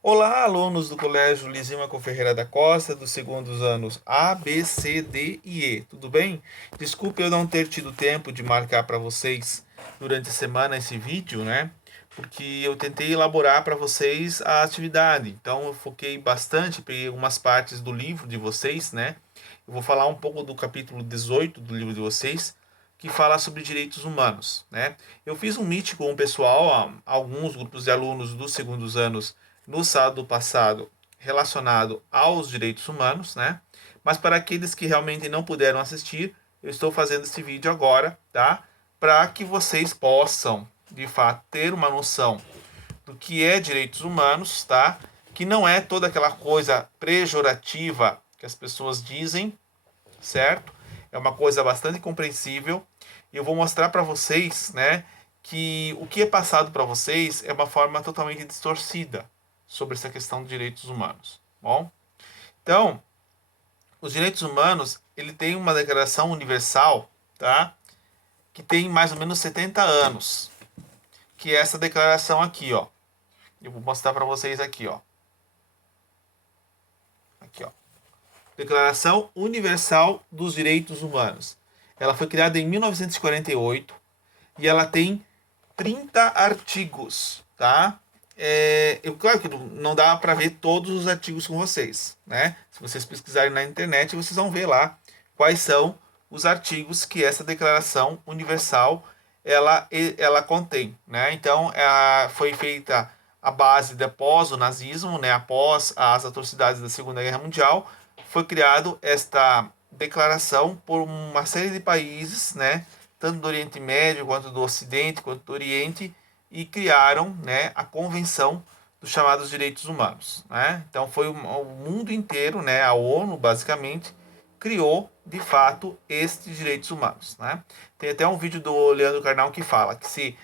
Olá, alunos do Colégio Lisímaco Ferreira da Costa, dos segundos anos A, B, C, D e E. Tudo bem? Desculpe eu não ter tido tempo de marcar para vocês durante a semana esse vídeo, né? Porque eu tentei elaborar para vocês a atividade. Então eu foquei bastante, peguei algumas partes do livro de vocês, né? Eu vou falar um pouco do capítulo 18 do livro de vocês, que fala sobre direitos humanos, né? Eu fiz um meet com o pessoal, alguns grupos de alunos dos segundos anos no sábado passado relacionado aos direitos humanos, né? Mas para aqueles que realmente não puderam assistir, eu estou fazendo esse vídeo agora, tá? Para que vocês possam, de fato, ter uma noção do que é direitos humanos, tá? Que não é toda aquela coisa pejorativa que as pessoas dizem, certo? É uma coisa bastante compreensível. E eu vou mostrar para vocês, né, que o que é passado para vocês é uma forma totalmente distorcida sobre essa questão de direitos humanos. Bom, então, os direitos humanos, ele tem uma declaração universal, tá? Que tem mais ou menos 70 anos, que é essa declaração aqui, ó. Eu vou mostrar para vocês aqui, ó. Aqui, ó. Declaração Universal dos Direitos Humanos. Ela foi criada em 1948 e ela tem 30 artigos, tá? Claro que não dá para ver todos os artigos com vocês, né? Se vocês pesquisarem na internet, vocês vão ver lá quais são os artigos que essa Declaração Universal ela contém, né? Então, foi feita a base de após o nazismo, né? Após as atrocidades da Segunda Guerra Mundial, foi criado esta declaração por uma série de países, né? Tanto do Oriente Médio, quanto do Ocidente, quanto do Oriente, e criaram, né, a Convenção dos chamados direitos humanos, né? Então foi o mundo inteiro, né, a ONU basicamente criou de fato estes direitos humanos, né? Tem até um vídeo do Leandro Carnal que fala que se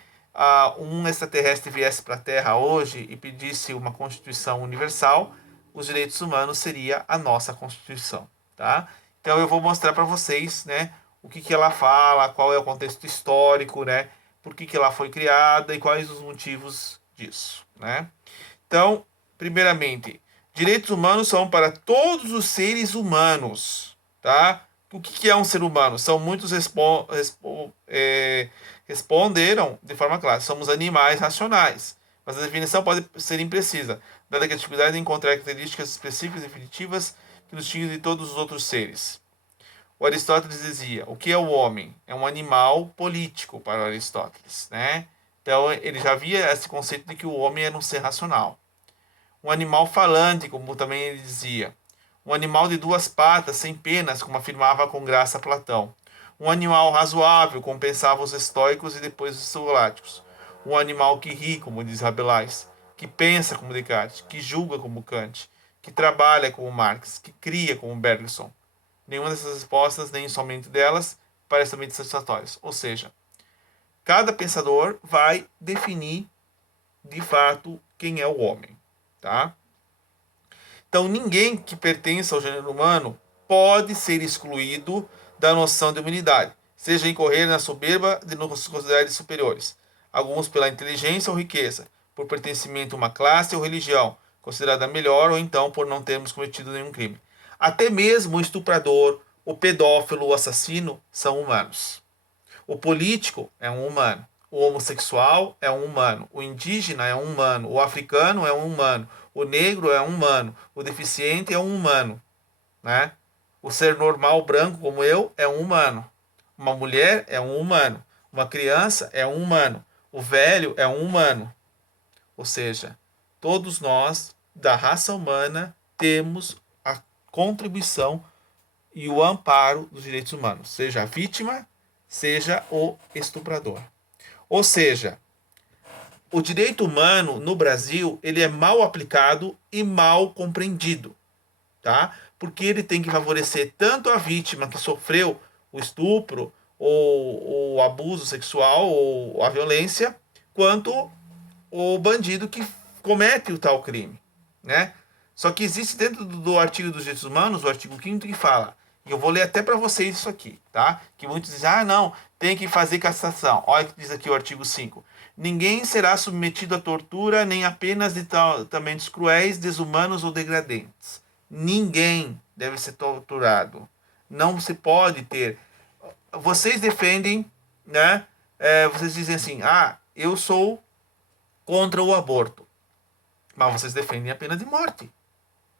um extraterrestre viesse para a Terra hoje e pedisse uma Constituição universal, os direitos humanos seria a nossa Constituição, tá? Então eu vou mostrar para vocês, né, o que ela fala, qual é o contexto histórico, né, por que ela foi criada e quais os motivos disso, né? Então, primeiramente, direitos humanos são para todos os seres humanos, tá? O que é um ser humano? São muitos responderam de forma clara. Somos animais racionais, mas a definição pode ser imprecisa, dada que a dificuldade de encontrar características específicas e definitivas que nos distinguem de todos os outros seres. O Aristóteles dizia: o que é o homem? É um animal político para Aristóteles, né? Então ele já havia esse conceito de que o homem era um ser racional. Um animal falante, como também ele dizia. Um animal de duas patas, sem penas, como afirmava com graça Platão. Um animal razoável, como pensavam os estoicos e depois os escoláticos. Um animal que ri, como diz Rabelais, que pensa como Descartes, que julga como Kant, que trabalha como Marx, que cria como Bergson. Nenhuma dessas respostas, nem somente delas, parecem somente satisfatórias. Ou seja, cada pensador vai definir de fato quem é o homem, tá? Então, ninguém que pertença ao gênero humano pode ser excluído da noção de humanidade, seja incorrer na soberba de nos considerar superiores, alguns pela inteligência ou riqueza, por pertencimento a uma classe ou religião, considerada melhor, ou então por não termos cometido nenhum crime. Até mesmo o estuprador, o pedófilo, o assassino são humanos. O político é um humano. O homossexual é um humano. O indígena é um humano. O africano é um humano. O negro é um humano. O deficiente é um humano, né? O ser normal branco como eu é um humano. Uma mulher é um humano. Uma criança é um humano. O velho é um humano. Ou seja, todos nós da raça humana temos a contribuição e o amparo dos direitos humanos, seja a vítima, seja o estuprador. Ou seja, o direito humano no Brasil ele é mal aplicado e mal compreendido, tá? Porque ele tem que favorecer tanto a vítima que sofreu o estupro ou o abuso sexual ou a violência, quanto o bandido que comete o tal crime, né? Só que existe dentro do artigo dos direitos humanos, o artigo 5º que fala, e eu vou ler até para vocês isso aqui, tá? Que muitos dizem, ah, não, tem que fazer cassação. Olha o que diz aqui o artigo 5. Ninguém será submetido à tortura nem apenas de tratamentos cruéis, desumanos ou degradentes. Ninguém deve ser torturado. Não se pode ter. Vocês defendem, né? Vocês dizem assim: ah, eu sou contra o aborto. Mas vocês defendem a pena de morte.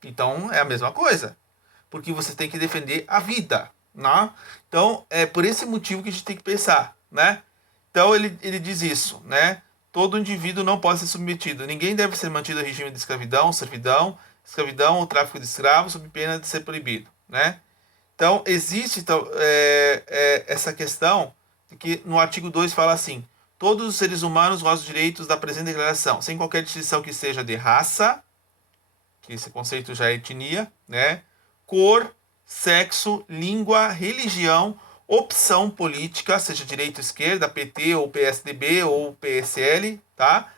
Então é a mesma coisa. Porque você tem que defender a vida. Né? Então é por esse motivo que a gente tem que pensar. Né? Então ele diz isso. Né? Todo indivíduo não pode ser submetido. Ninguém deve ser mantido a regime de escravidão, servidão ou tráfico de escravos sob pena de ser proibido. Né? Então existe essa questão de que no artigo 2 fala assim: todos os seres humanos gozam dos direitos da presente declaração, sem qualquer distinção que seja de raça, que esse conceito já é etnia, né? Cor, sexo, língua, religião, opção política, seja direita ou esquerda, PT ou PSDB ou PSL, tá?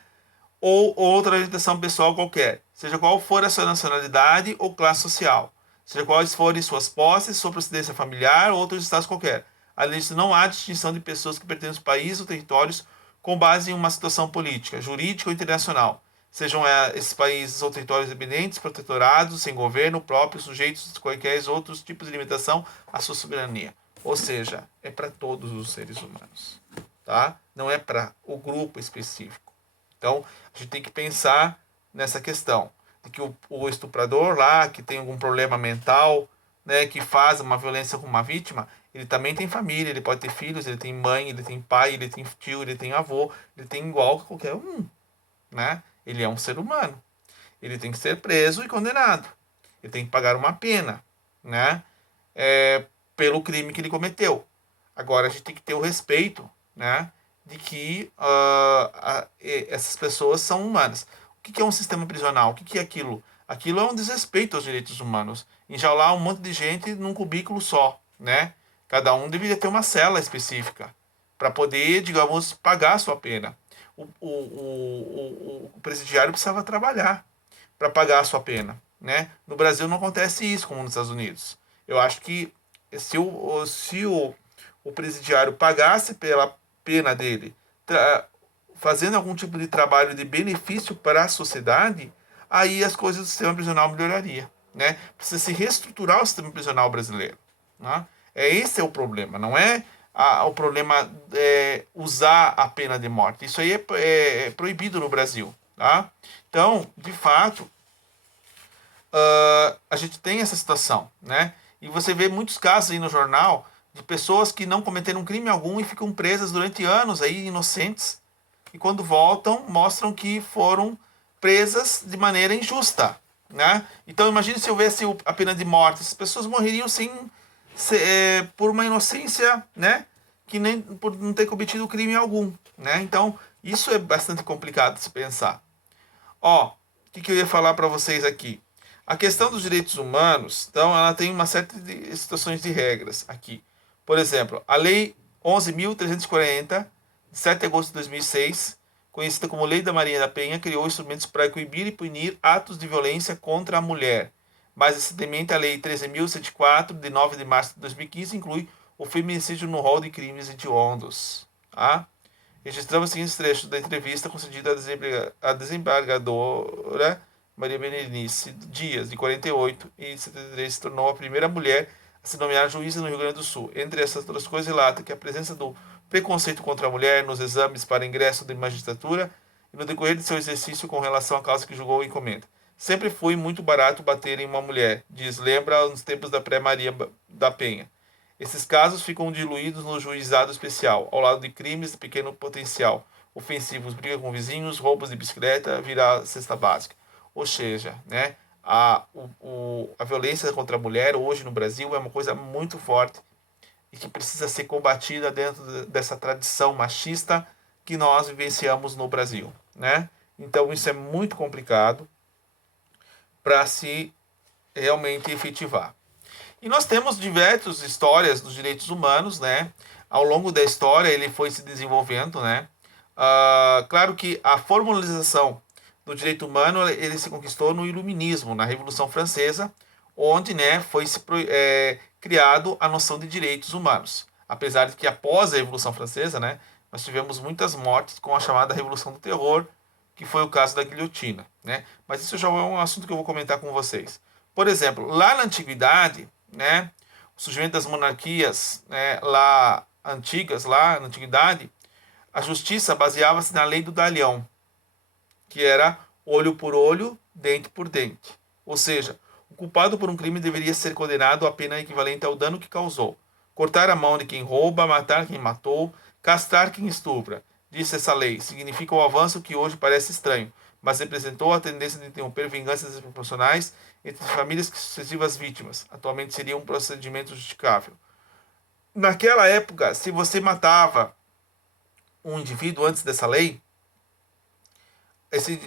Ou outra orientação pessoal qualquer, seja qual for a sua nacionalidade ou classe social, seja quais forem suas posses, sua procedência familiar ou outros estados qualquer. Além disso, não há distinção de pessoas que pertencem aos países ou territórios com base em uma situação política, jurídica ou internacional, sejam esses países ou territórios independentes, protetorados, sem governo próprio, sujeitos a quaisquer outros tipos de limitação à sua soberania. Ou seja, é para todos os seres humanos, tá? Não é para o grupo específico. Então, a gente tem que pensar nessa questão de que o estuprador lá, que tem algum problema mental, né, que faz uma violência com uma vítima, ele também tem família, ele pode ter filhos, ele tem mãe, ele tem pai, ele tem tio, ele tem avô, ele tem igual que qualquer um, né? Ele é um ser humano. Ele tem que ser preso e condenado. Ele tem que pagar uma pena, né? Pelo crime que ele cometeu. Agora a gente tem que ter o respeito, né? De que essas pessoas são humanas. O que é um sistema prisional? O que é aquilo? Aquilo é um desrespeito aos direitos humanos. Enjaular um monte de gente num cubículo só, né? Cada um deveria ter uma cela específica para poder, digamos, pagar a sua pena. O presidiário precisava trabalhar para pagar a sua pena, né? No Brasil não acontece isso como nos Estados Unidos. Eu acho que se o presidiário pagasse pela pena dele, fazendo algum tipo de trabalho de benefício para a sociedade, aí as coisas do sistema prisional melhoraria, né? Precisa se reestruturar o sistema prisional brasileiro, né? Esse é o problema, não é o problema usar a pena de morte. Isso aí é proibido no Brasil, tá? Então, de fato, a gente tem essa situação, né? E você vê muitos casos aí no jornal de pessoas que não cometeram crime algum e ficam presas durante anos aí, inocentes, e quando voltam, mostram que foram presas de maneira injusta, né? Então imagine se houvesse a pena de morte, as pessoas morreriam por uma inocência, né? Que nem por não ter cometido crime algum, né? Então isso é bastante complicado de se pensar. Ó, o que eu ia falar para vocês aqui? A questão dos direitos humanos, então, ela tem uma série de situações de regras aqui. Por exemplo, a Lei 11.340, de 7 de agosto de 2006, conhecida como Lei da Maria da Penha, criou instrumentos para coibir e punir atos de violência contra a mulher. Mais recentemente, a Lei 13.104, de 9 de março de 2015, inclui o feminicídio no rol de crimes hediondos. Tá? Registramos os seguintes trechos da entrevista concedida à desembargadora Maria Berenice Dias, de 48 e 73, se tornou a primeira mulher a se nomear juíza no Rio Grande do Sul. Entre essas outras coisas, relata que a presença do preconceito contra a mulher nos exames para ingresso de magistratura e no decorrer de seu exercício com relação à causa que julgou e comenta. Sempre foi muito barato bater em uma mulher, diz, lembra nos tempos da pré-Maria da Penha. Esses casos ficam diluídos no juizado especial, ao lado de crimes de pequeno potencial, ofensivos, briga com vizinhos, roubos de bicicleta, virar cesta básica. Ou seja, né, a violência contra a mulher hoje no Brasil é uma coisa muito forte e que precisa ser combatida dentro dessa tradição machista que nós vivenciamos no Brasil, né? Então isso é muito complicado para se realmente efetivar. E nós temos diversas histórias dos direitos humanos, né? Ao longo da história ele foi se desenvolvendo, né? Claro que a formalização do direito humano ele se conquistou no Iluminismo, na Revolução Francesa, onde, né, foi criado a noção de direitos humanos. Apesar de que após a Revolução Francesa, né, nós tivemos muitas mortes com a chamada Revolução do Terror, que foi o caso da guilhotina, né? Mas isso já é um assunto que eu vou comentar com vocês. Por exemplo, lá na antiguidade, né, o surgimento das monarquias, né, lá antigas, lá na antiguidade, a justiça baseava-se na lei do Dalião, que era olho por olho, dente por dente. Ou seja, o culpado por um crime deveria ser condenado à pena equivalente ao dano que causou. Cortar a mão de quem rouba, matar quem matou, castrar quem estupra. Disse essa lei, significa o avanço que hoje parece estranho, mas representou a tendência de interromper vinganças desproporcionais entre famílias que sucessivas vítimas. Atualmente seria um procedimento justificável. Naquela época, se você matava um indivíduo antes dessa lei,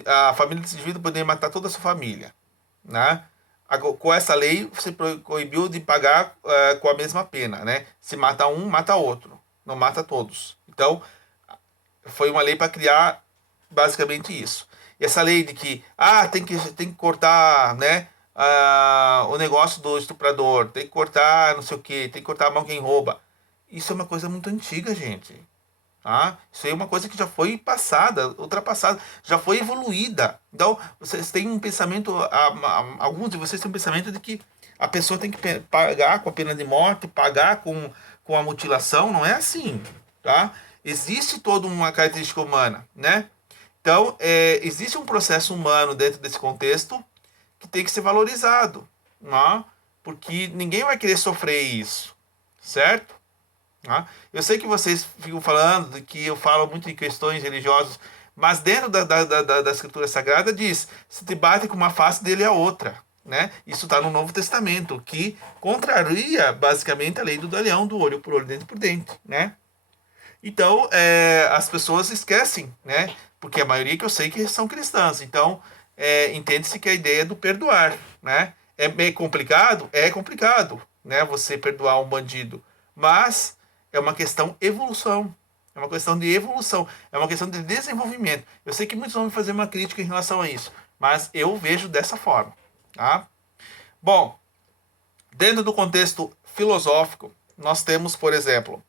a família desse indivíduo poderia matar toda a sua família, né? Com essa lei, você proibiu de pagar com a mesma pena, né? Se mata um, mata outro, não mata todos. Então, foi uma lei para criar basicamente isso. E essa lei de que tem que cortar, né, o negócio do estuprador, tem que cortar não sei o que, tem que cortar a mão quem rouba. Isso é uma coisa muito antiga, gente. Tá? Isso aí é uma coisa que já foi passada, ultrapassada, já foi evoluída. Então, vocês têm um pensamento, alguns de vocês têm um pensamento de que a pessoa tem que pagar com a pena de morte, pagar com a mutilação. Não é assim, tá? Existe toda uma característica humana, né? Então, existe um processo humano dentro desse contexto que tem que ser valorizado, né? Porque ninguém vai querer sofrer isso, certo? Tá? Eu sei que vocês ficam falando de que eu falo muito em questões religiosas, mas dentro da Escritura Sagrada diz: se te bate com uma face, dele a outra. Né? Isso está no Novo Testamento, que contraria basicamente a lei do Dalião, do olho por olho, dente por dente. Né? Então, as pessoas esquecem, né? Porque a maioria que eu sei que são cristãs. Então, entende-se que a ideia é do perdoar. Né? É meio complicado? É complicado, né? Você perdoar um bandido. Mas é uma questão evolução. É uma questão de evolução. É uma questão de desenvolvimento. Eu sei que muitos vão me fazer uma crítica em relação a isso. Mas eu vejo dessa forma. Tá? Bom, dentro do contexto filosófico, nós temos, por exemplo,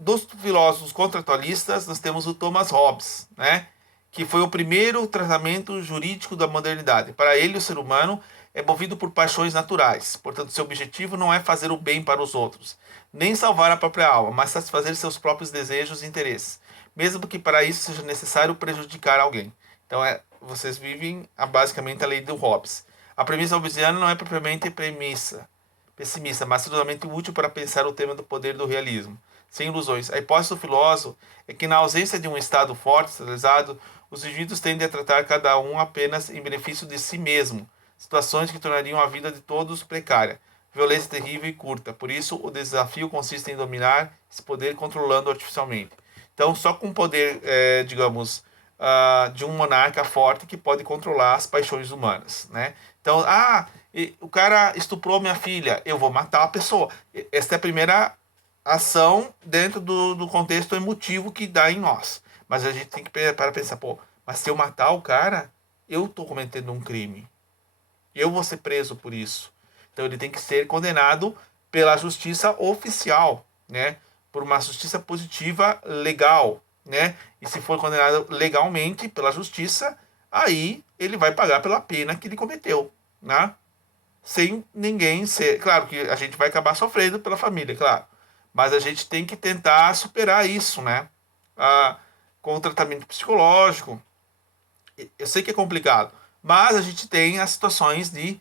dos filósofos contratualistas, nós temos o Thomas Hobbes, né? Que foi o primeiro tratamento jurídico da modernidade. Para ele, o ser humano é movido por paixões naturais. Portanto, seu objetivo não é fazer o bem para os outros, nem salvar a própria alma, mas satisfazer seus próprios desejos e interesses, mesmo que para isso seja necessário prejudicar alguém. Então, vocês vivem basicamente a lei do Hobbes. A premissa hobbesiana não é propriamente premissa pessimista, mas totalmente útil para pensar o tema do poder do realismo, sem ilusões. A hipótese do filósofo é que, na ausência de um Estado forte, estabilizado, os indivíduos tendem a tratar cada um apenas em benefício de si mesmo, situações que tornariam a vida de todos precária, violência terrível e curta. Por isso, o desafio consiste em dominar esse poder controlando artificialmente. Então, só com o poder, digamos, de um monarca forte que pode controlar as paixões humanas, né? Então, o cara estuprou minha filha, eu vou matar a pessoa. Essa é a primeira ação dentro do contexto emotivo que dá em nós. Mas a gente tem que para pensar, pô, mas se eu matar o cara, eu estou cometendo um crime. Eu vou ser preso por isso. Então ele tem que ser condenado pela justiça oficial, né? Por uma justiça positiva legal, né? E se for condenado legalmente pela justiça, aí ele vai pagar pela pena que ele cometeu, né? Sem ninguém ser. Claro que a gente vai acabar sofrendo pela família, claro. Mas a gente tem que tentar superar isso, né? Com o tratamento psicológico. Eu sei que é complicado, mas a gente tem as situações de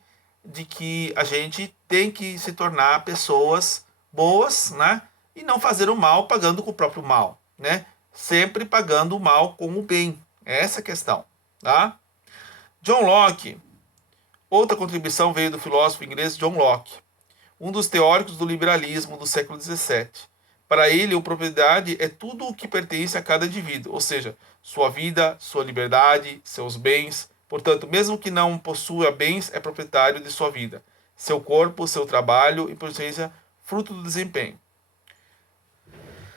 que a gente tem que se tornar pessoas boas, né? E não fazer o mal pagando com o próprio mal, né? Sempre pagando o mal com o bem. Essa é a questão, tá? John Locke. Outra contribuição veio do filósofo inglês John Locke, um dos teóricos do liberalismo do século XVII. Para ele, a propriedade é tudo o que pertence a cada indivíduo, ou seja, sua vida, sua liberdade, seus bens. Portanto, mesmo que não possua bens, é proprietário de sua vida, seu corpo, seu trabalho e, por consequência, fruto do desempenho.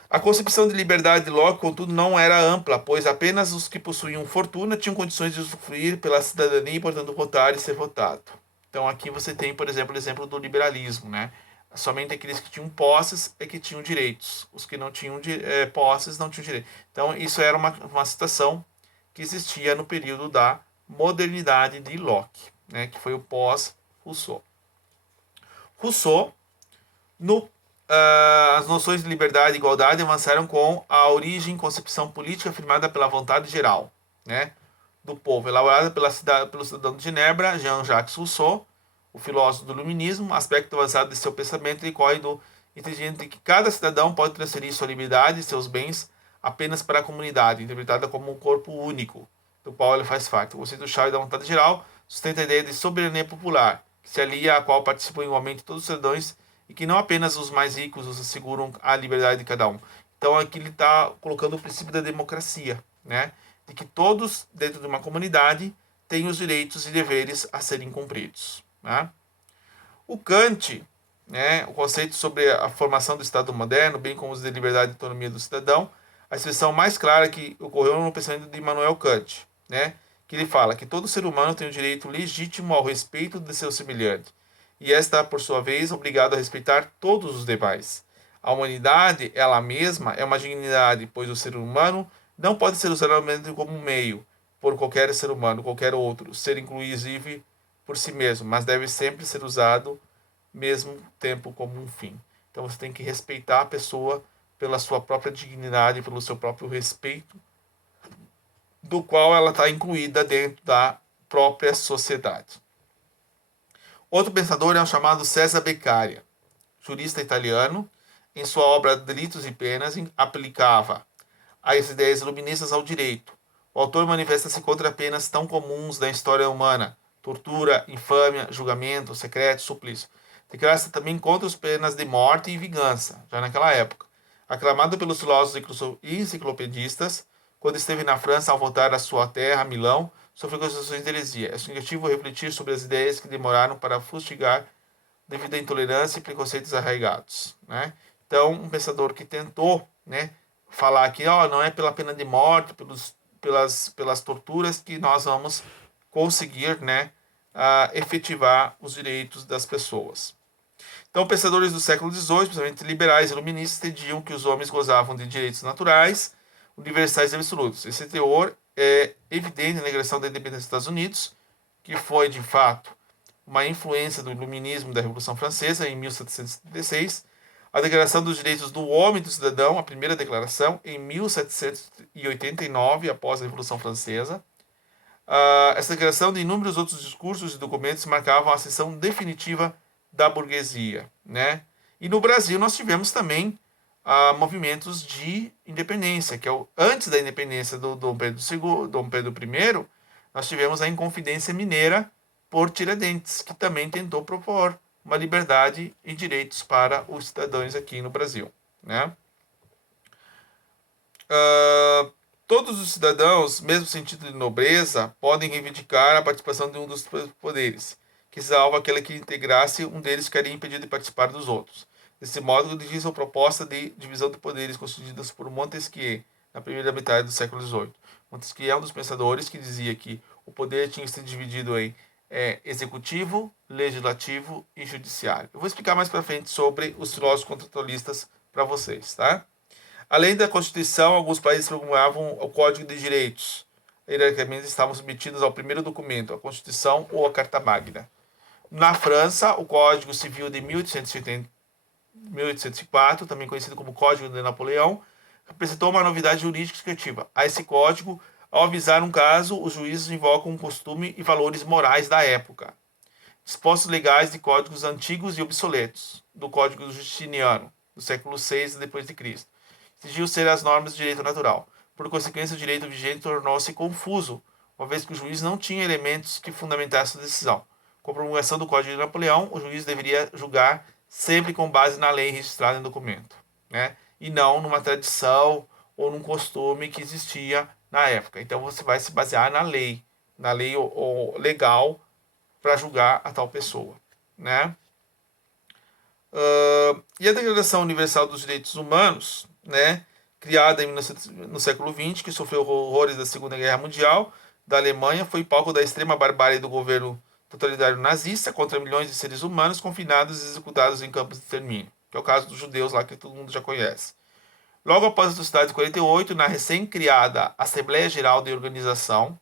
A concepção de liberdade de Locke, contudo, não era ampla, pois apenas os que possuíam fortuna tinham condições de usufruir pela cidadania e, portanto, votar e ser votado. Então, aqui você tem, por exemplo, o exemplo do liberalismo, né? Somente aqueles que tinham posses é que tinham direitos. Os que não tinham posses não tinham direito. Então, isso era uma situação que existia no período da modernidade de Locke, né, que foi o pós-Rousseau. Rousseau, as noções de liberdade e igualdade avançaram com a origem e concepção política afirmada pela vontade geral, né, do povo, elaborada pelo cidadão de Genebra, Jean-Jacques Rousseau, o filósofo do iluminismo. Aspecto avançado de seu pensamento decorre do entendimento de que cada cidadão pode transferir sua liberdade e seus bens apenas para a comunidade, interpretada como um corpo único, do qual ele faz parte. O conceito-chave da vontade geral sustenta a ideia de soberania popular, que se alia à qual participam igualmente todos os cidadãos e que não apenas os mais ricos os asseguram a liberdade de cada um. Então aqui ele está colocando o princípio da democracia, né? De que todos dentro de uma comunidade têm os direitos e deveres a serem cumpridos. Né? O Kant, né, o conceito sobre a formação do Estado moderno, bem como os de liberdade e autonomia do cidadão, a expressão mais clara que ocorreu no pensamento de Immanuel Kant, né, que ele fala que todo ser humano tem o direito legítimo ao respeito de seu semelhante, e está, por sua vez, obrigado a respeitar todos os demais. A humanidade, ela mesma, é uma dignidade, pois o ser humano não pode ser usado como um meio, por qualquer ser humano, qualquer outro, ser inclusive por si mesmo, mas deve sempre ser usado mesmo tempo como um fim. Então você tem que respeitar a pessoa pela sua própria dignidade, pelo seu próprio respeito, do qual ela está incluída dentro da própria sociedade. Outro pensador é o chamado César Beccaria, jurista italiano. Em sua obra Delitos e Penas, aplicava as ideias iluministas ao direito. O autor manifesta-se contra penas tão comuns da história humana: tortura, infâmia, julgamento, secreto, suplício. Declara-se também contra as penas de morte e vingança, já naquela época. Aclamado pelos filósofos e enciclopedistas, quando esteve na França ao voltar à sua terra, Milão, sofreu acusações de heresia. É significativo refletir sobre as ideias que demoraram para fustigar devido à intolerância e preconceitos arraigados. Né? Então, um pensador que tentou, né, falar que não é pela pena de morte, pelas torturas que nós vamos conseguir, né, efetivar os direitos das pessoas. Então, pensadores do século XVIII, principalmente liberais e iluministas, entendiam que os homens gozavam de direitos naturais, universais e absolutos. Esse teor é evidente na negação da independência dos Estados Unidos, que foi, de fato, uma influência do iluminismo da Revolução Francesa, em 1776, a Declaração dos Direitos do Homem e do Cidadão, a primeira declaração, em 1789, após a Revolução Francesa. Essa declaração de inúmeros outros discursos e documentos marcavam a ascensão definitiva da burguesia. Né? E no Brasil nós tivemos também movimentos de independência, que antes da independência do Dom Pedro II, Dom Pedro I, nós tivemos a Inconfidência Mineira por Tiradentes, que também tentou propor uma liberdade e direitos para os cidadãos aqui no Brasil. Né? Todos os cidadãos, mesmo sentido de nobreza, podem reivindicar a participação de um dos poderes, que salvo aquele que integrasse um deles ficaria impedido de participar dos outros. Desse modo, diz a proposta de divisão de poderes constituídas por Montesquieu, na primeira metade do século XVIII. Montesquieu é um dos pensadores que dizia que o poder tinha que ser dividido em executivo, legislativo e judiciário. Eu vou explicar mais para frente sobre os filósofos contratualistas para vocês, tá? Além da Constituição, alguns países promulgavam o Código de Direitos. Hierarquicamente estavam submetidos ao primeiro documento, a Constituição ou a Carta Magna. Na França, o Código Civil de 1804, também conhecido como Código de Napoleão, representou uma novidade jurídica significativa. A esse código, ao avisar um caso, os juízes invocam um costume e valores morais da época. Dispostos legais de códigos antigos e obsoletos, do Código Justiniano, do século VI d.C., exigiu ser as normas do direito natural. Por consequência, o direito vigente tornou-se confuso, uma vez que o juiz não tinha elementos que fundamentassem a decisão. Com a promulgação do Código de Napoleão, o juiz deveria julgar sempre com base na lei registrada em documento, né? E não numa tradição ou num costume que existia na época. Então você vai se basear na lei legal para julgar a tal pessoa, né? E a Declaração Universal dos Direitos Humanos, né, criada no século XX, que sofreu horrores da Segunda Guerra Mundial da Alemanha, foi palco da extrema barbárie do governo totalitário nazista contra milhões de seres humanos confinados e executados em campos de extermínio, que é o caso dos judeus lá que todo mundo já conhece. Logo após a atrocidade de 48, na recém-criada Assembleia Geral de Organização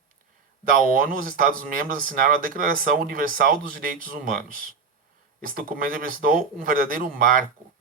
da ONU, os Estados-membros assinaram a Declaração Universal dos Direitos Humanos. Esse documento representou um verdadeiro marco.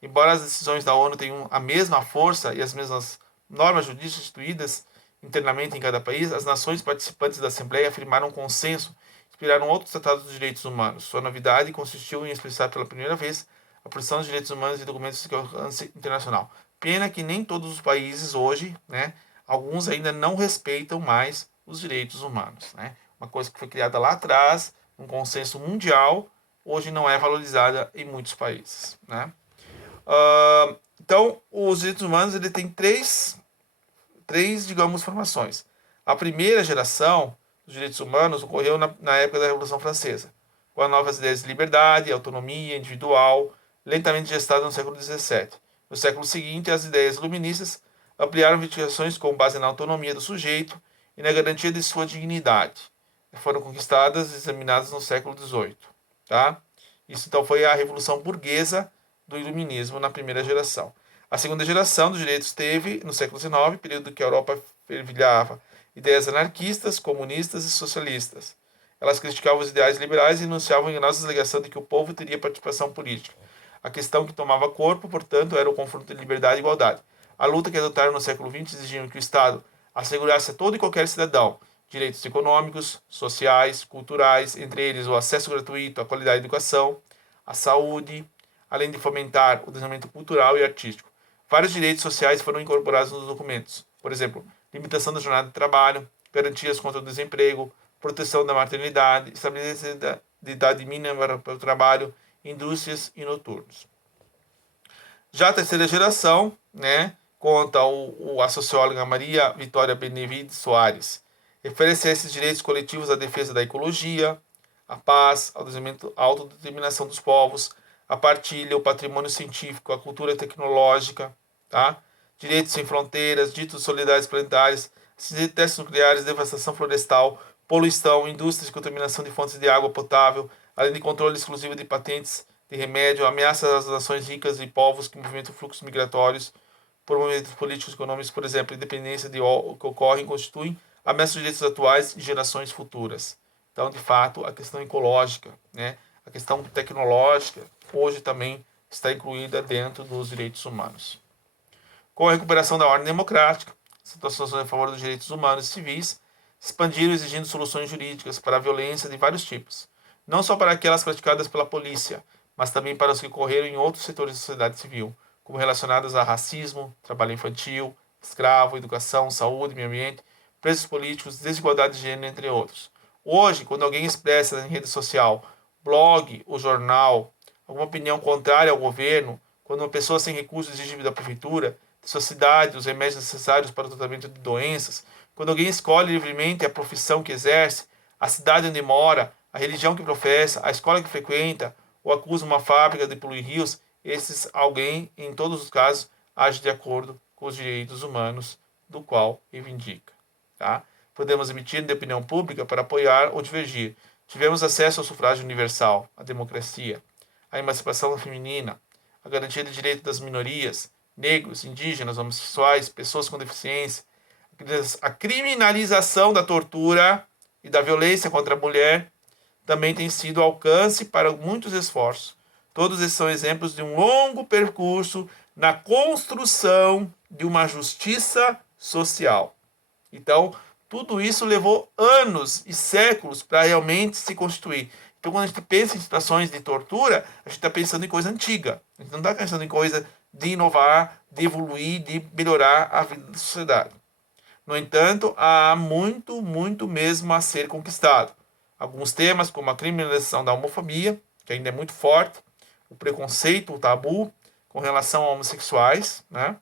Embora as decisões da ONU tenham a mesma força e as mesmas normas jurídicas instituídas internamente em cada país, as nações participantes da Assembleia afirmaram um consenso, inspiraram outros tratados de direitos humanos. Sua novidade consistiu em expressar pela primeira vez a proteção dos direitos humanos e documentos de alcance internacional. Pena que nem todos os países hoje, né, alguns ainda não respeitam mais os direitos humanos. Né? Uma coisa que foi criada lá atrás, um consenso mundial, hoje não é valorizada em muitos países. Né? Então, os direitos humanos ele tem três, digamos, formações. A primeira geração dos direitos humanos ocorreu na época da Revolução Francesa, com as novas ideias de liberdade, autonomia individual, lentamente gestada no século XVII. No século seguinte, as ideias iluministas ampliaram reivindicações com base na autonomia do sujeito e na garantia de sua dignidade. Foram conquistadas e examinadas no século XVIII. Tá? Isso então foi a Revolução Burguesa do Iluminismo na primeira geração. A segunda geração dos direitos teve, no século XIX, período que a Europa fervilhava ideias anarquistas, comunistas e socialistas. Elas criticavam os ideais liberais e enunciavam enganosas alegações de que o povo teria participação política. A questão que tomava corpo, portanto, era o confronto de liberdade e igualdade. A luta que adotaram no século XX exigiam que o Estado assegurasse a todo e qualquer cidadão direitos econômicos, sociais, culturais, entre eles o acesso gratuito à qualidade de educação, à saúde, além de fomentar o desenvolvimento cultural e artístico. Vários direitos sociais foram incorporados nos documentos. Por exemplo, limitação da jornada de trabalho, garantias contra o desemprego, proteção da maternidade, estabelecimento de idade mínima para o trabalho, indústrias e noturnos. Já a terceira geração, né, conta a socióloga Maria Vitória Benevides Soares, refere-se a esses direitos coletivos à defesa da ecologia, à paz, ao desenvolvimento, à autodeterminação dos povos, a partilha, o patrimônio científico, a cultura tecnológica, tá? Direitos sem fronteiras, ditos solidários planetários, testes nucleares, devastação florestal, poluição, indústrias de contaminação de fontes de água potável, além de controle exclusivo de patentes de remédio, ameaças às nações ricas e povos que movimentam fluxos migratórios por movimentos políticos e econômicos, por exemplo, independência de que ocorrem, constituem ameaças de direitos atuais e gerações futuras. Então, de fato, a questão ecológica, né, a questão tecnológica, hoje também está incluída dentro dos direitos humanos. Com a recuperação da ordem democrática, situações a favor dos direitos humanos e civis expandiram exigindo soluções jurídicas para a violência de vários tipos, não só para aquelas praticadas pela polícia, mas também para os que ocorreram em outros setores da sociedade civil, como relacionadas a racismo, trabalho infantil, escravo, educação, saúde, meio ambiente, presos políticos, desigualdade de gênero, entre outros. Hoje, quando alguém expressa em rede social, blog ou jornal, alguma opinião contrária ao governo, quando uma pessoa sem recursos exige da prefeitura, de sua cidade, os remédios necessários para o tratamento de doenças, quando alguém escolhe livremente a profissão que exerce, a cidade onde mora, a religião que professa, a escola que frequenta, ou acusa uma fábrica de poluir rios, esses alguém, em todos os casos, age de acordo com os direitos humanos do qual reivindica. Tá? Podemos emitir de opinião pública para apoiar ou divergir. Tivemos acesso ao sufrágio universal, à democracia, à emancipação feminina, à garantia de direitos das minorias, negros, indígenas, homossexuais, pessoas com deficiência, a criminalização da tortura e da violência contra a mulher também tem sido alcance para muitos esforços. Todos esses são exemplos de um longo percurso na construção de uma justiça social. Então, tudo isso levou anos e séculos para realmente se constituir. Então, quando a gente pensa em situações de tortura, a gente está pensando em coisa antiga. A gente não está pensando em coisa de inovar, de evoluir, de melhorar a vida da sociedade. No entanto, há muito, muito mesmo a ser conquistado. Alguns temas, como a criminalização da homofobia, que ainda é muito forte, o preconceito, o tabu com relação a homossexuais, né?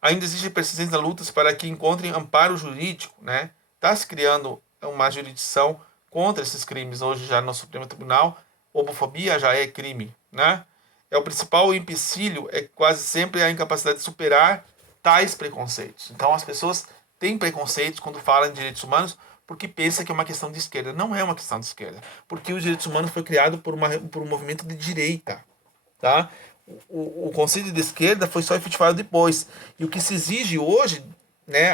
Ainda existe persistência lutas para que encontrem amparo jurídico, né? Está se criando uma jurisdição contra esses crimes hoje já no Supremo Tribunal. Homofobia já é crime, né? O principal empecilho é quase sempre a incapacidade de superar tais preconceitos. Então as pessoas têm preconceitos quando falam em direitos humanos porque pensa que é uma questão de esquerda. Não é uma questão de esquerda, porque os direitos humanos foi criado por um movimento de direita, tá? O conceito de esquerda foi só efetivado depois. E o que se exige hoje, né,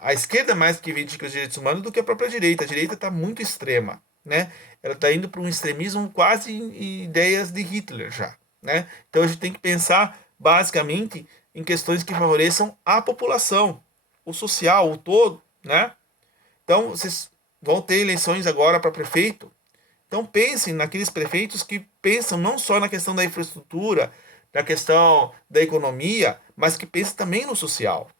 a esquerda mais que reivindica os direitos humanos do que a própria direita. A direita está muito extrema, né? Ela está indo para um extremismo quase em ideias de Hitler já, né? Então a gente tem que pensar basicamente em questões que favoreçam a população, o social, o todo, né? Então vocês vão ter eleições agora para prefeito. Então pensem naqueles prefeitos que pensam não só na questão da infraestrutura, na questão da economia, mas que pensam também no social.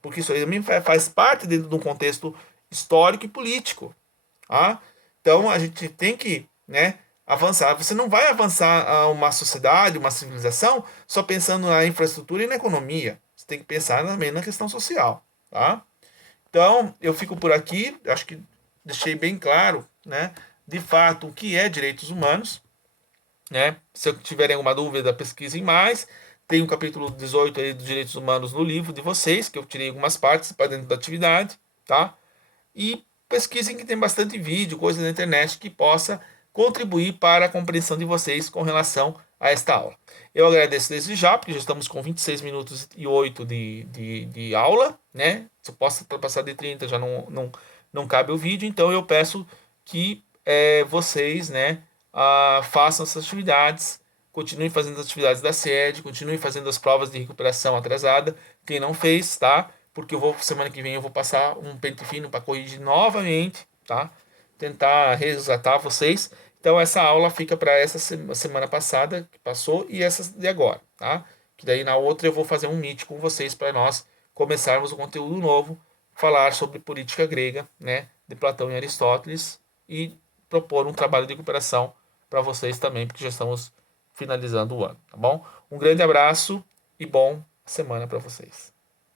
Porque isso aí também faz parte dentro de um contexto histórico e político. Tá? Então a gente tem que, né, avançar. Você não vai avançar a uma sociedade, uma civilização, só pensando na infraestrutura e na economia. Você tem que pensar também na questão social. Tá? Então eu fico por aqui. Acho que deixei bem claro, né, de fato, o que é direitos humanos, né? Se eu tiverem alguma dúvida, pesquisem mais. Tem o capítulo 18 aí dos direitos humanos no livro de vocês, que eu tirei algumas partes para dentro da atividade, tá? E pesquisem que tem bastante vídeo, coisa na internet que possa contribuir para a compreensão de vocês com relação a esta aula. Eu agradeço desde já, porque já estamos com 26 minutos e 8 de aula, né? Se eu posso passar de 30 já não cabe o vídeo, então eu peço que vocês, né, façam essas atividades, continuem fazendo as atividades da sede, continuem fazendo as provas de recuperação atrasada. Quem não fez, tá? Porque semana que vem eu vou passar um pente fino para corrigir novamente, tá? Tentar resgatar vocês. Então essa aula fica para essa semana passada que passou e essa de agora, tá? Que daí na outra eu vou fazer um meet com vocês para nós começarmos o conteúdo novo, falar sobre política grega, né, de Platão e Aristóteles e propor um trabalho de recuperação para vocês também, porque já estamos finalizando o ano, tá bom? Um grande abraço e bom semana para vocês.